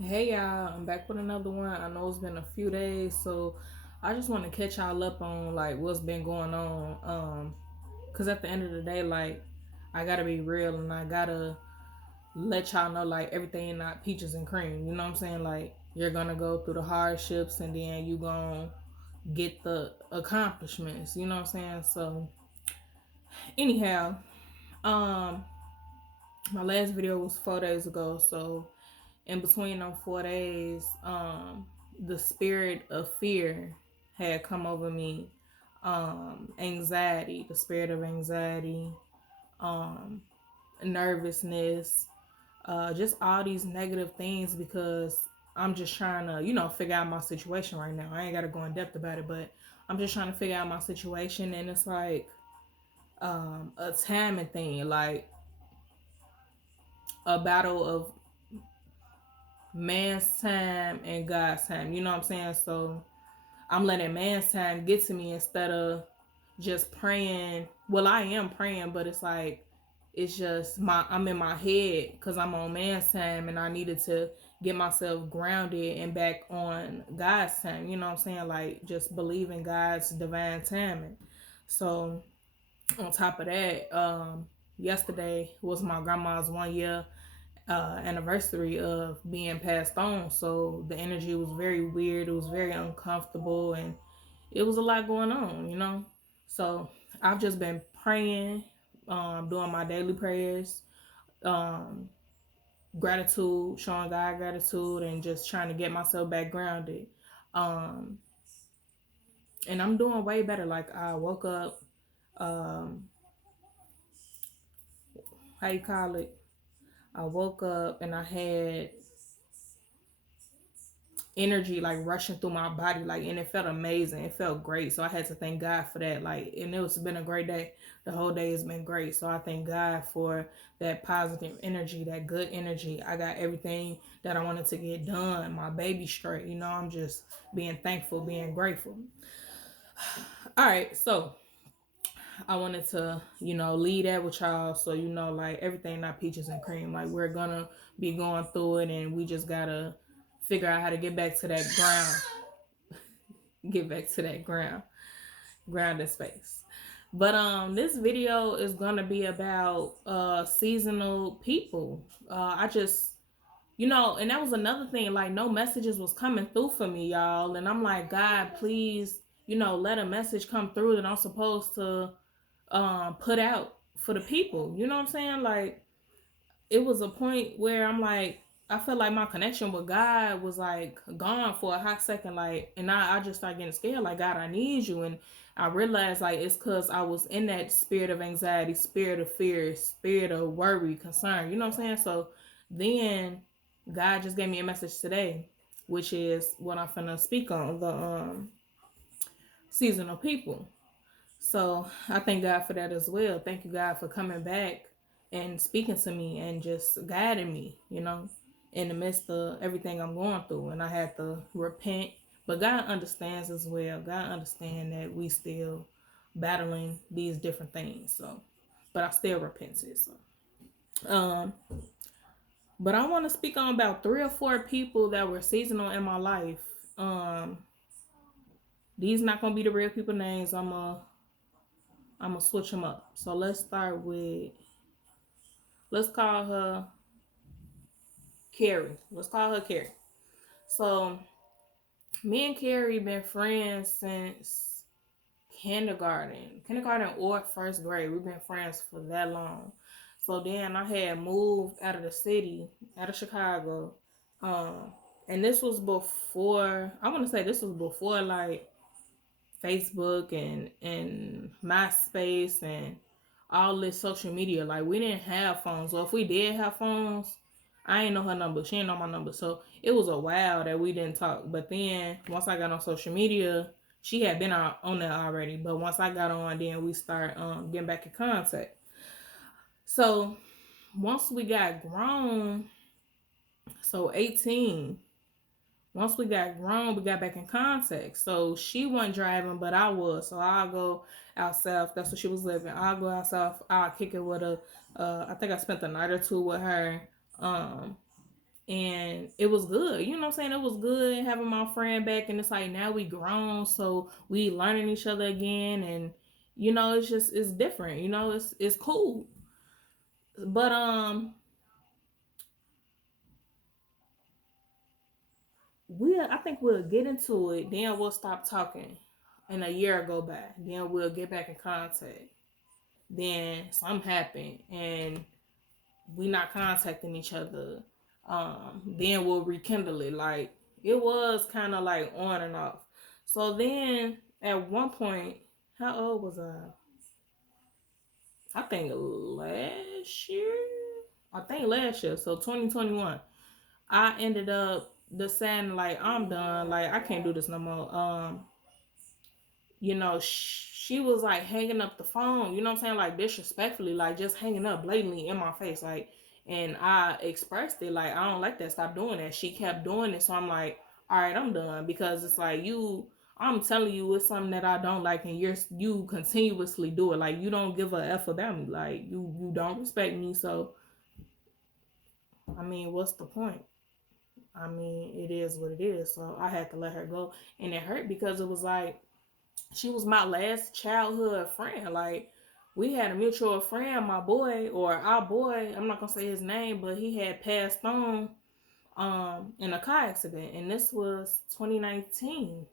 Hey y'all, I'm back with another one. I know it's been a few days, so I just want to catch y'all up on like what's been going on. Cause at the end of the day, like I gotta be real and I gotta let y'all know like everything not peaches and cream. You know what I'm saying? Like you're gonna go through the hardships and then you gonna get the accomplishments. You know what I'm saying? So anyhow, um, my last video was 4 days ago, so in between them 4 days, the spirit of fear had come over me. Anxiety, the spirit of anxiety, um, nervousness, just all these negative things because I'm just trying to, figure out my situation right now. I ain't got to go in depth about it, but I'm just trying to figure out my situation. And it's like a timing thing, like a battle of man's time and God's time. You know what I'm saying? So I'm letting man's time get to me instead of just praying. Well, I am praying, but it's like it's just I'm in my head because I'm on man's time and I needed to get myself grounded and back on God's time. You know what I'm saying? Like just believe in God's divine timing. So on top of that, yesterday was my grandma's 1 year anniversary of being passed on. So the energy was very weird. It was very uncomfortable, and it was a lot going on, you know. So I've just been praying, doing my daily prayers, um, gratitude, showing God gratitude, and just trying to get myself back grounded. Um, and I'm doing way better. Like I woke up, um, how you call it? I woke up and I had energy like rushing through my body, like, and it felt amazing. It felt great. So I had to thank God for that. Like, and it's been a great day. The whole day has been great. So I thank God for that positive energy, that good energy. I got everything that I wanted to get done. My baby straight. I'm just being thankful, being grateful. All right, so I wanted to, lead that with y'all. So, like everything not peaches and cream. Like we're gonna be going through it and we just gotta figure out how to get back to that ground. Get back to that grounded space. But this video is gonna be about seasonal people. I just and that was another thing, like no messages was coming through for me, y'all. And I'm like, God, please, let a message come through that I'm supposed to put out for the people. You know what I'm saying? Like it was a point where I'm like, I felt like my connection with God was like gone for a hot second, like, and I just started getting scared, like, God, I need you. And I realized like it's because I was in that spirit of anxiety, spirit of fear, spirit of worry, concern, you know what I'm saying? So then God just gave me a message today, which is what I'm finna speak on, the seasonal people. So I thank God for that as well. Thank you, God, for coming back and speaking to me and just guiding me, in the midst of everything I'm going through. And I had to repent. But God understands as well. God understands that we still battling these different things. So, but I still repented. So, um, but I want to speak on about 3 or 4 people that were seasonal in my life. Um, these not gonna be the real people names. I'm gonna switch them up. So let's start with, let's call her Carrie. Let's call her Carrie. So me and Carrie been friends since kindergarten or first grade. We've been friends for that long. So then I had moved out of the city, out of Chicago, um, and this was before. I want to say this was before like Facebook and MySpace and all this social media. Like we didn't have phones, or if we did have phones, I ain't know her number. She ain't know my number. So it was a while that we didn't talk. But then once I got on social media, she had been on there already. But once I got on, then we start getting back in contact. So once we got grown, so 18, once we got grown, we got back in contact. So she wasn't driving, but I was. So I'll go out south. That's where she was living. I'll go out south. I'll kick it with her. I think I spent a night or two with her. Um, And it was good. You know what I'm saying? It was good having my friend back, and it's like now we grown, so we learning each other again, and it's just it's different. It's cool. But I think we'll get into it. Then we'll stop talking, and a year go by. Then we'll get back in contact. Then something happened, and we not contacting each other. Then we'll rekindle it. Like it was kind of like on and off. So then at one point, how old was I? I think last year. I think last year. So 2021. I ended up deciding like I'm done. Like I can't do this no more. She was like hanging up the phone, you know what I'm saying? Like disrespectfully, like just hanging up blatantly in my face. Like, and I expressed it, like, I don't like that. Stop doing that. She kept doing it. So I'm like, all right, I'm done. Because it's like, I'm telling you, it's something that I don't like. And you continuously do it. Like, you don't give a F about me. Like, you don't respect me. So, I mean, what's the point? I mean, it is what it is. So I had to let her go. And it hurt because it was like, she was my last childhood friend. Like we had a mutual friend, my boy or our boy. I'm not gonna say his name, but he had passed on in a car accident, and this was 2019.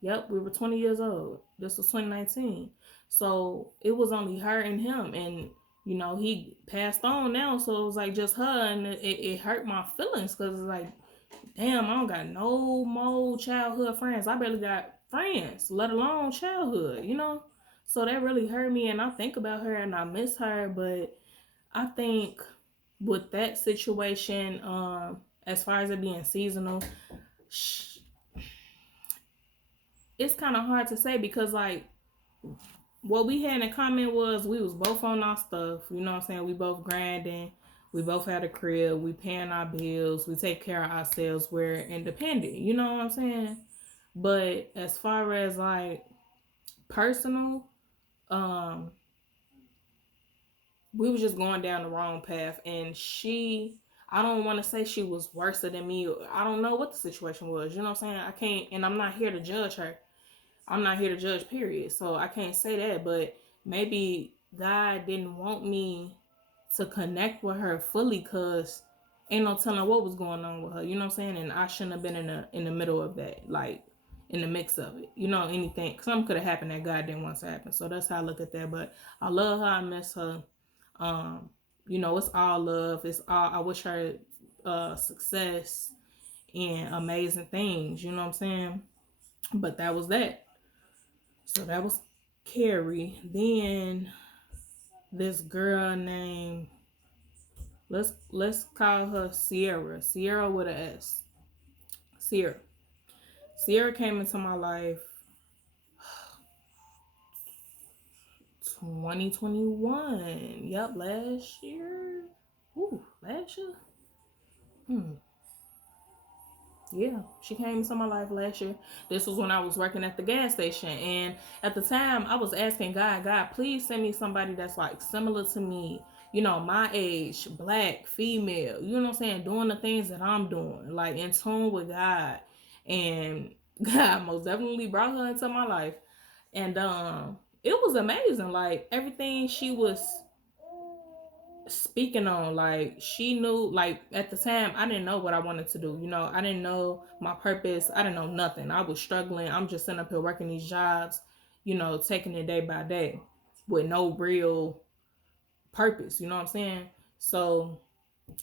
Yep, we were 20 years old. This was 2019. So it was only her and him, and he passed on now. So it was like just her, and it hurt my feelings because it's like, damn, I don't got no more childhood friends. I barely got friends, let alone childhood. So that really hurt me, and I think about her and I miss her. But I think with that situation, as far as it being seasonal, it's kind of hard to say because like what we had in common was we was both on our stuff. You know what I'm saying? We both grinding. We both had a crib. We paying our bills. We take care of ourselves. We're independent. You know what I'm saying? But as far as like personal, um, we was just going down the wrong path. And I don't want to say she was worse than me. I don't know what the situation was. You know what I'm saying? I can't, and I'm not here to judge her. I'm not here to judge, period. So I can't say that, but maybe God didn't want me to connect with her fully because ain't no telling what was going on with her. You know what I'm saying? And I shouldn't have been in the middle of that, like in the mix of it. Anything. Something could have happened that God didn't want to happen. So that's how I look at that. But I love her. I miss her. Um, it's all love. It's all. I wish her success and amazing things. You know what I'm saying? But that was that. So that was Carrie. Then this girl named let's call her Sierra. Sierra with an S. Sierra. Sierra came into my life 2021. Yep, last year. Ooh, last year. Yeah, she came into my life last year. This was when I was working at the gas station. And at the time, I was asking God, please send me somebody that's like similar to me, my age, black, female, you know what I'm saying? Doing the things that I'm doing, like in tune with God. And God most definitely brought her into my life. And it was amazing. Like everything she was speaking on, like she knew, like at the time I didn't know what I wanted to do. I didn't know my purpose. I didn't know nothing. I was struggling. I'm just sitting up here working these jobs, taking it day by day with no real purpose. You know what I'm saying? So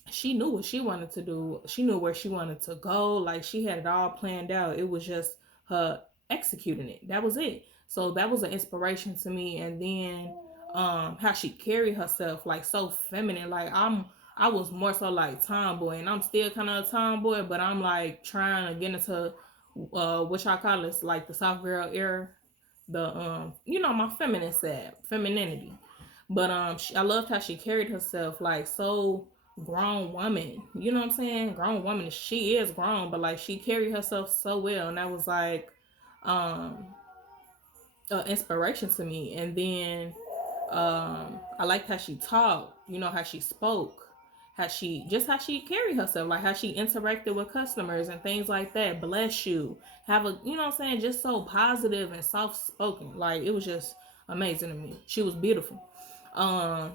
she knew what she wanted to do. She knew where she wanted to go. Like she had it all planned out. It was just her executing it. That was it. So that was an inspiration to me. And then how she carried herself, like so feminine. Like I was more so like tomboy, and I'm still kind of a tomboy, but I'm like trying to get into what y'all call it, like the soft girl era, the my feminine side, femininity. But I loved how she carried herself, like so grown woman. You know what I'm saying? Grown woman. She is grown, but like she carried herself so well, and that was like um inspiration to me. And then I liked how she talked. How she spoke, how she carried herself, like how she interacted with customers and things like that. Bless you. Have a, you know what I'm saying, just so positive and soft spoken. Like it was just amazing to me. She was beautiful. Um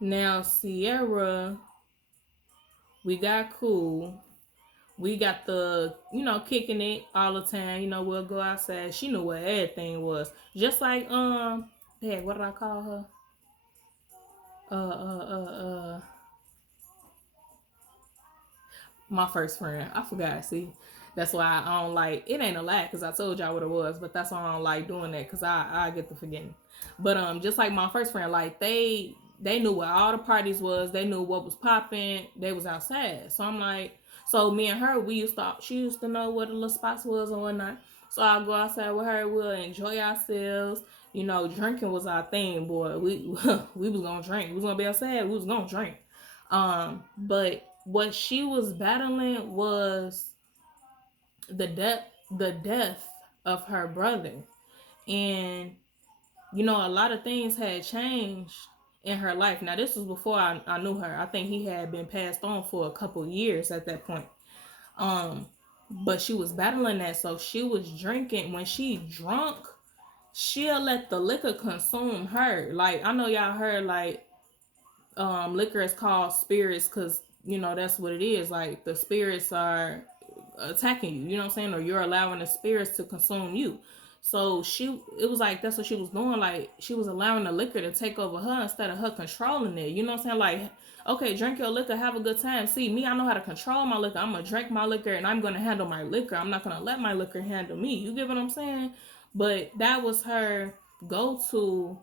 Now Sierra, we got cool. We got the, kicking it all the time. We'll go outside. She knew what everything was. Just like dad, what did I call her? Uh uh uh uh my first friend. I forgot. See, that's why I don't like it. Ain't a lie because I told y'all what it was, but that's why I don't like doing that because I get to forgetting. But just like my first friend, like they knew what all the parties was. They knew what was popping. They was outside. So I'm like, so me and her, she used to know what the little spots was and whatnot. So I go outside with her. We'll enjoy ourselves. Drinking was our thing, boy. We was gonna drink. We was gonna be outside. We was gonna drink. But what she was battling was the death of her brother. And a lot of things had changed in her life. Now this was before I knew her. I think he had been passed on for a couple years at that point. But she was battling that, so she was drinking. When she drunk, she'll let the liquor consume her. Like, I know y'all heard, like, liquor is called spirits because that's what it is. Like, the spirits are attacking you, you know what I'm saying, or you're allowing the spirits to consume you. So it was like that's what she was doing. Like, she was allowing the liquor to take over her instead of her controlling it, you know what I'm saying. Like, okay, drink your liquor, have a good time. See me, I know how to control my liquor. I'm gonna drink my liquor and I'm gonna handle my liquor. I'm not gonna let my liquor handle me, you get what I'm saying. But that was her go to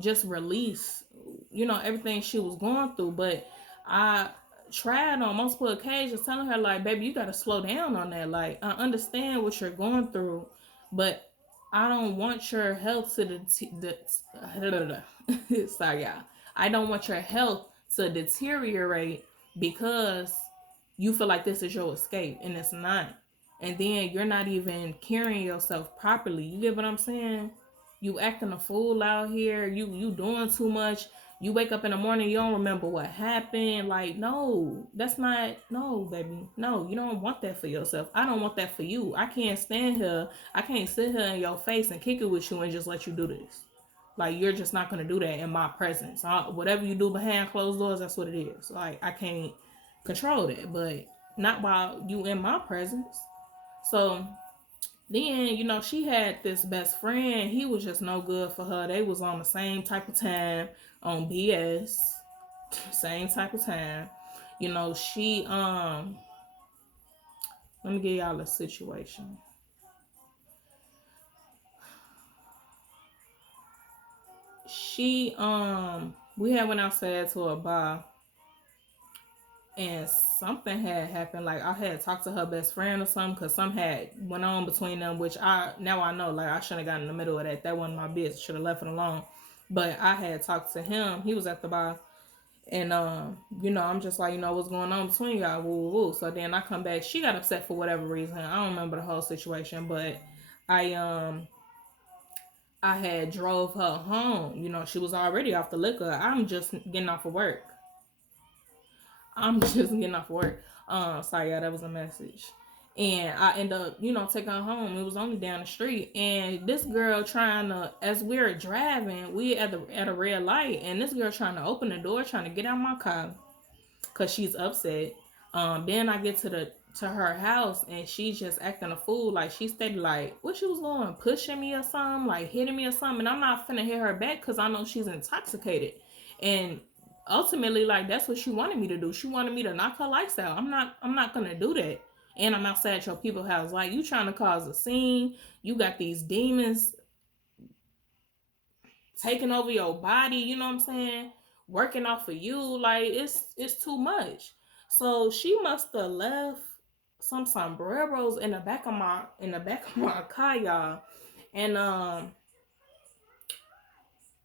just release, everything she was going through. But I tried on multiple occasions telling her, like, baby, you gotta slow down on that. Like, I understand what you're going through, but I don't want your health to sorry, y'all. I don't want your health to deteriorate because you feel like this is your escape and it's not. And then you're not even carrying yourself properly. You get what I'm saying? You acting a fool out here. You doing too much. You wake up in the morning, you don't remember what happened. Like, no, that's not, no, baby. No, you don't want that for yourself. I don't want that for you. I can't stand here. I can't sit here in your face and kick it with you and just let you do this. Like, you're just not going to do that in my presence. Whatever you do behind closed doors, that's what it is. Like, I can't control that, but not while you in my presence. So then, she had this best friend. He was just no good for her. They was on the same type of time, on BS, same type of time. She let me give y'all a situation. She we had went outside to a bar and something had happened. Like, I had talked to her best friend or something because something had went on between them, which I know, like, I shouldn't have gotten in the middle of that. That wasn't my business. Should have left it alone. But I had talked to him. He was at the bar. And I'm just like, what's going on between y'all? Woo, woo, woo. So then I come back. She got upset for whatever reason. I don't remember the whole situation, but I had drove her home. She was already off the liquor. I'm just getting off of work. Sorry, y'all, that was a message. And I end up, taking her home. It was only down the street. And this girl trying to, as we were driving, we at a red light, and this girl trying to open the door, trying to get out my car because she's upset. Then I get to her house and she's just acting a fool. Like, she steady like, what she was doing, pushing me or something, like hitting me or something. And I'm not finna hit her back because I know she's intoxicated. And ultimately, like, that's what she wanted me to do. She wanted me to knock her lights out. I'm not gonna do that. And I'm outside your people's house. Like, you trying to cause a scene. You got these demons taking over your body, you know what I'm saying? Working off of you. Like, it's too much. So she must have left some sombreros in the back of my car, y'all. And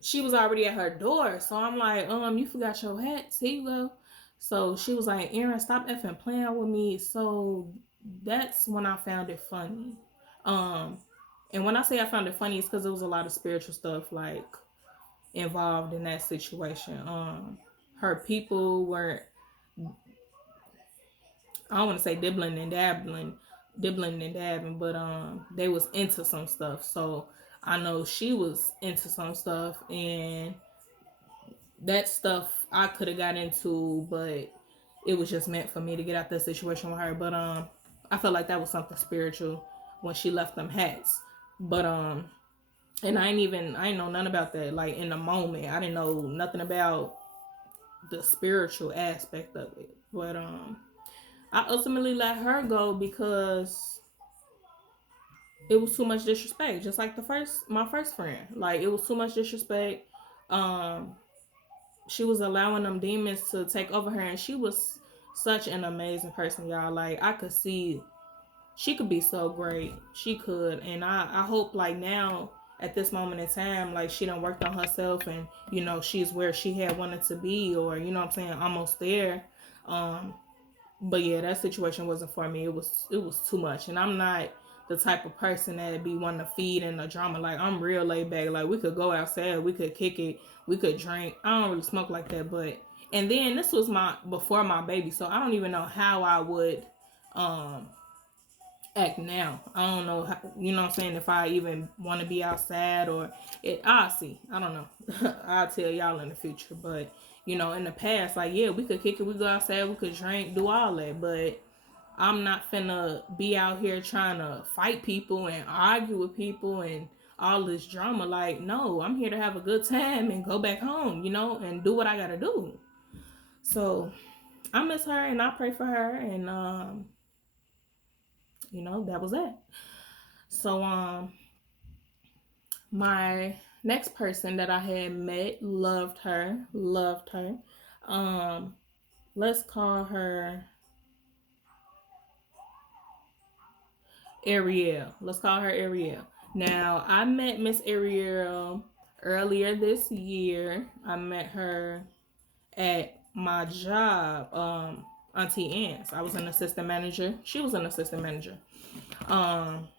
she was already at her door. So I'm like, you forgot your hat. Here you go. So she was like, Erin, stop effing playing with me. So that's when I found it funny. And when I say I found it funny, it's because it was a lot of spiritual stuff. Like, involved in that situation. Her people were, I don't want to say dibbling and dabbing, but they was into some stuff. So I know she was into some stuff, and that stuff I could have got into, but it was just meant for me to get out that situation with her. But I felt like that was something spiritual when she left them hats. But and I ain't know nothing about that. Like in the moment, I didn't know nothing about the spiritual aspect of it. But I ultimately let her go because it was too much disrespect. Just like my first friend, like it was too much disrespect. Um, she was allowing them demons to take over her, and she was such an amazing person, y'all. Like I could see she could be so great. She could, and I hope like now at this moment in time, like she done worked on herself, and she's where she had wanted to be, or what I'm saying, almost there. Um, but yeah, that situation wasn't for me. It was too much, and I'm not the type of person that be wanting to feed in the drama. Like I'm real laid back. Like we could go outside, we could kick it, we could drink. I don't really smoke like that, but and then this was my before my baby, so I don't even know how I would um act now. I don't know how, what I'm saying, if I even want to be outside or I'll see. I don't know. I'll tell y'all in the future. But, in the past, like, yeah, we could kick it, we go outside, we could drink, do all that. But I'm not finna be out here trying to fight people and argue with people and all this drama. Like, no, I'm here to have a good time and go back home, and do what I gotta do. So I miss her and I pray for her, and that was it. So my next person that I had met, loved her, loved her. Um let's call her Ariel. Let's call her Ariel. Now, I met Miss Ariel earlier this year. I met her at my job, Auntie Ann's. I was an assistant manager. She was an assistant manager. Um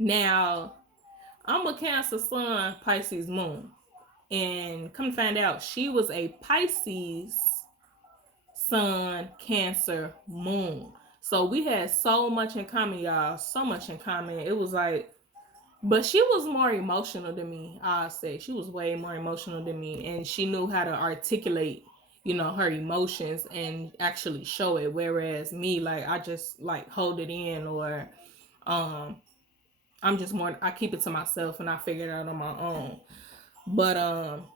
Now, I'm a Cancer Sun, Pisces Moon. And come to find out, she was a Pisces Sun, Cancer, Moon. So we had so much in common, y'all. So much in common. It was like, but she was more emotional than me, I'll say. She was way more emotional than me. And she knew how to articulate, her emotions and actually show it. Whereas me, like, I just like hold it in, or um I'm just more, I keep it to myself and I figure it out on my own. But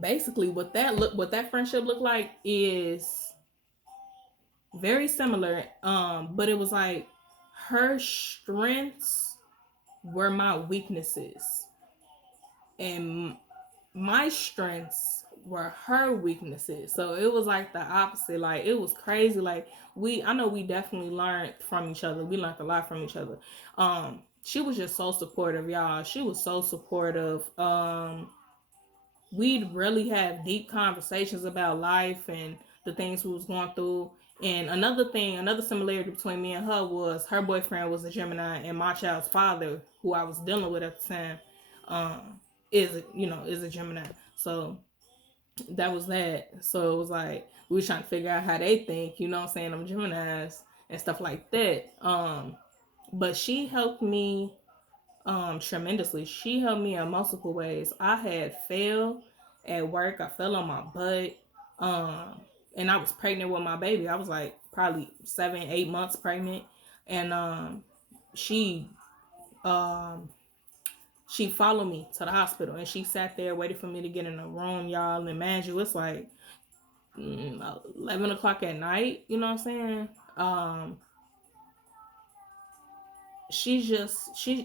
basically what that friendship looked like is very similar, but it was like her strengths were my weaknesses, and my strengths were her weaknesses. So it was like the opposite. Like it was crazy. Like I know we definitely learned from each other. We learned a lot from each other. She was just so supportive, y'all. She was so supportive. We'd really have deep conversations about life and the things we was going through. And another similarity between me and her was her boyfriend was a Gemini, and my child's father, who I was dealing with at the time, is a Gemini. So that was that. So it was like we were trying to figure out how they think, I'm saying, I'm Geminis and stuff like that. But she helped me tremendously. She helped me in multiple ways. I had failed at work. I fell on my butt. And I was pregnant with my baby. I was like probably 7, 8 months pregnant. And she she followed me to the hospital, and she sat there waiting for me to get in the room, y'all. And man, you, it's like 11 o'clock at night, you know what I'm saying? She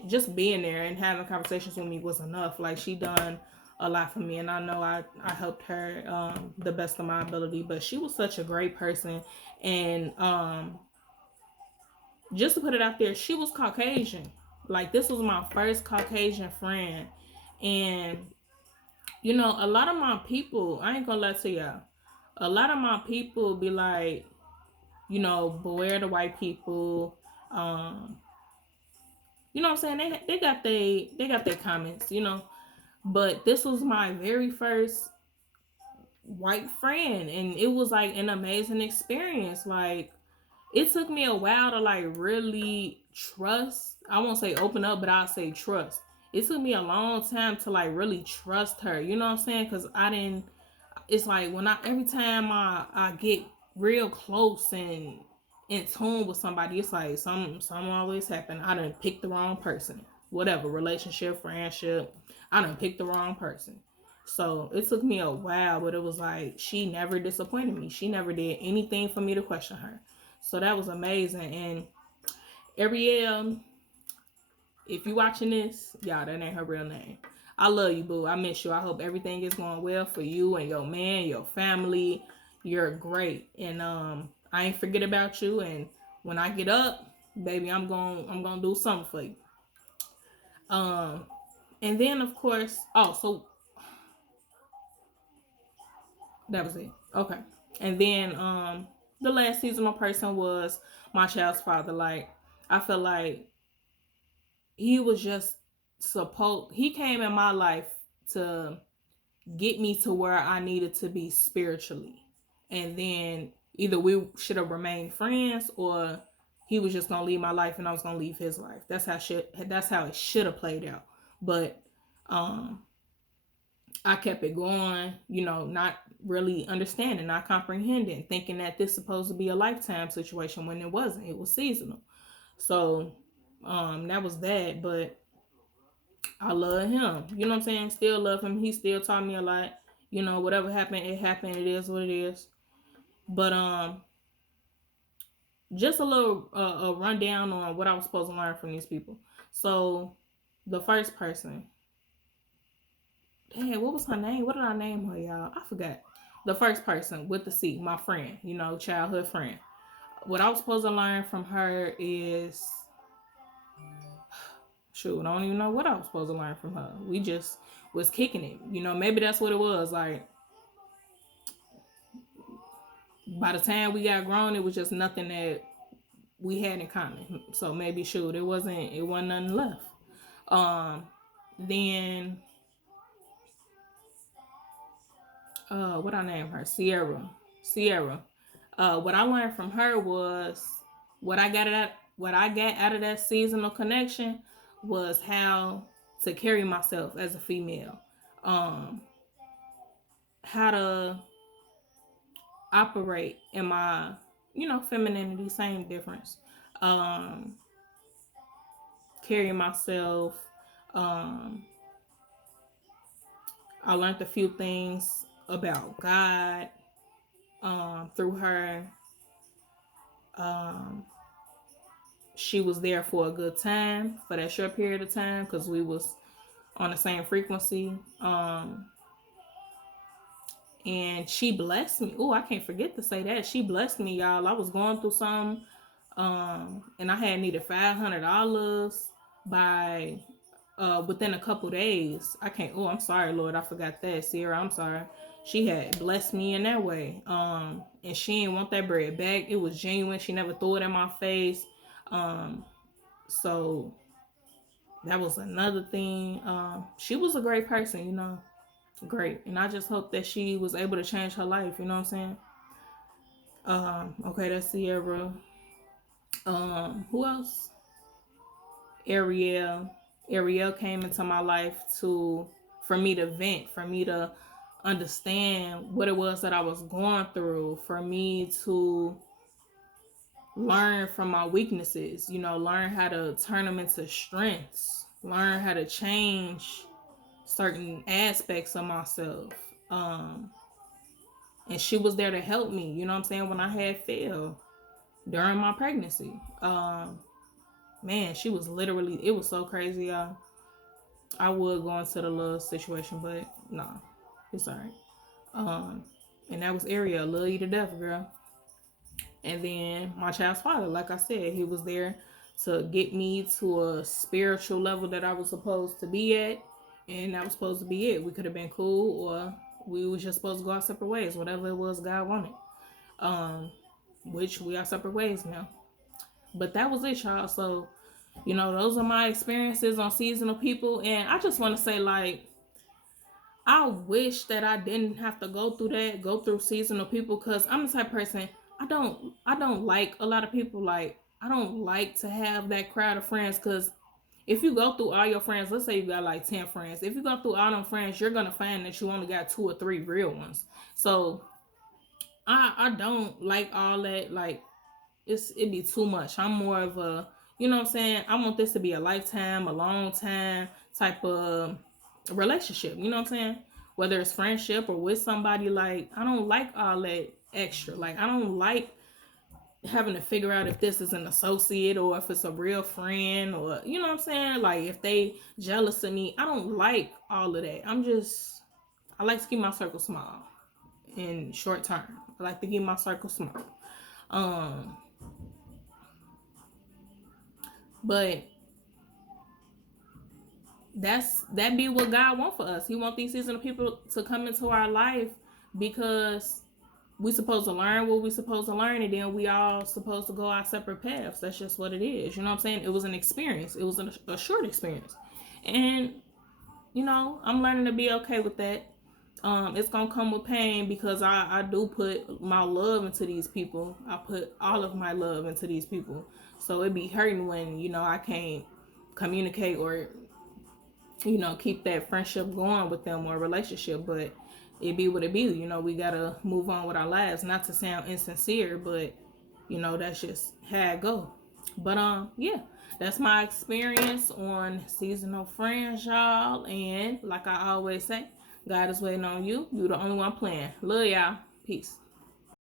just being there and having conversations with me was enough. Like she done a lot for me, and I know I helped her the best of my ability. But she was such a great person, and just to put it out there, she was Caucasian. Like this was my first Caucasian friend, and a lot of my people, I ain't gonna lie to y'all, a lot of my people be like, beware the white people. You know what I'm saying? They got their comments, But this was my very first white friend, and it was like an amazing experience. Like, it took me a while to like really trust. I won't say open up, but I'll say trust. It took me a long time to like really trust her. You know what I'm saying? Because I didn't. It's like when every time I get real close and in tune with somebody, it's like some always happen. I done picked the wrong person. Whatever, relationship, friendship, I done picked the wrong person. So it took me a while, but it was like she never disappointed me. She never did anything for me to question her. So that was amazing. And Ariel, if you watching this, y'all, that ain't her real name. I love you, boo. I miss you. I hope everything is going well for you and your man, your family. You're great. And I ain't forget about you. And when I get up, baby, I'm gonna do something for you. Um and then of course, so that was it. Okay. And then the last seasonal person was my child's father. Like, I feel like he was just he came in my life to get me to where I needed to be spiritually. And then either we should have remained friends, or he was just gonna leave my life and I was gonna leave his life. That's how it should have played out. But um I kept it going, not really understanding, not comprehending, thinking that this supposed to be a lifetime situation when it wasn't. It was seasonal. So that was that. But I love him. You know what I'm saying? Still love him. He still taught me a lot. Whatever happened, it happened. It is what it is. But just a little a rundown on what I was supposed to learn from these people. So the first person, damn, what was her name? What did I name her, y'all? I forgot. The first person with the C, my friend, childhood friend. What I was supposed to learn from her is, shoot, I don't even know what I was supposed to learn from her. We just was kicking it. Maybe that's what it was. Like, by the time we got grown, it was just nothing that we had in common. So maybe, shoot, it wasn't nothing left. Then what I named her? Sierra. What I learned from her was what I got out of that seasonal connection was how to carry myself as a female. Um, how to operate in my, femininity, same difference. Um, carry myself. Um, I learned a few things about God through her. Um, she was there for a good time, for that short period of time, because we was on the same frequency. And she blessed me. Oh, I can't forget to say that. She blessed me, y'all. I was going through something, and I had needed $500 by within a couple days. I can't. Oh, I'm sorry, Lord. I forgot that. Sierra, I'm sorry. She had blessed me in that way. And she didn't want that bread back. It was genuine. She never threw it in my face. So that was another thing. She was a great person, great. And I just hope that she was able to change her life. You know what I'm saying? Okay, that's Sierra. Who else? Ariel. Ariel came into my life for me to vent, for me to understand what it was that I was going through, for me to learn from my weaknesses, learn how to turn them into strengths, learn how to change certain aspects of myself. And she was there to help me, you know what I'm saying, when I had failed during my pregnancy. Man, she was literally, it was so crazy, y'all. I would go into the little situation, but nah, it's alright. And that was Ariel. Love you to death, girl. And then my child's father, like I said, he was there to get me to a spiritual level that I was supposed to be at, and that was supposed to be it. We could have been cool, or we was just supposed to go our separate ways, whatever it was God wanted. Which we are separate ways now. But that was it, y'all. So, those are my experiences on seasonal people, and I just want to say, like, I wish that I didn't have to go through seasonal people, because I'm the type of person, I don't like a lot of people. Like, I don't like to have that crowd of friends, because if you go through all your friends, let's say you got like 10 friends, if you go through all them friends, you're gonna find that you only got 2 or 3 real ones. So I don't like all that. Like, it'd be too much. I'm more of a, you know what I'm saying? I want this to be a lifetime, a long time type of relationship. You know what I'm saying? Whether it's friendship or with somebody, like, I don't like all that extra. Like, I don't like having to figure out if this is an associate or if it's a real friend, or, you know what I'm saying? Like, if they jealous of me, I don't like all of that. I like to keep my circle small in short term. I like to keep my circle small. Um, but that be what God want for us. He want these seasonal people to come into our life, because we supposed to learn what we supposed to learn, and then we all supposed to go our separate paths. That's just what it is. You know what I'm saying? It was an experience. It was a short experience, and I'm learning to be okay with that. It's gonna come with pain, because I do put my love into these people. I put all of my love into these people, so it be hurting when I can't communicate or keep that friendship going with them or relationship. But it be what it be. We gotta move on with our lives. Not to sound insincere, but that's just how it go. But yeah, that's my experience on seasonal friends, y'all. And like I always say, God is waiting on you. You the only one playing. Love y'all. Peace.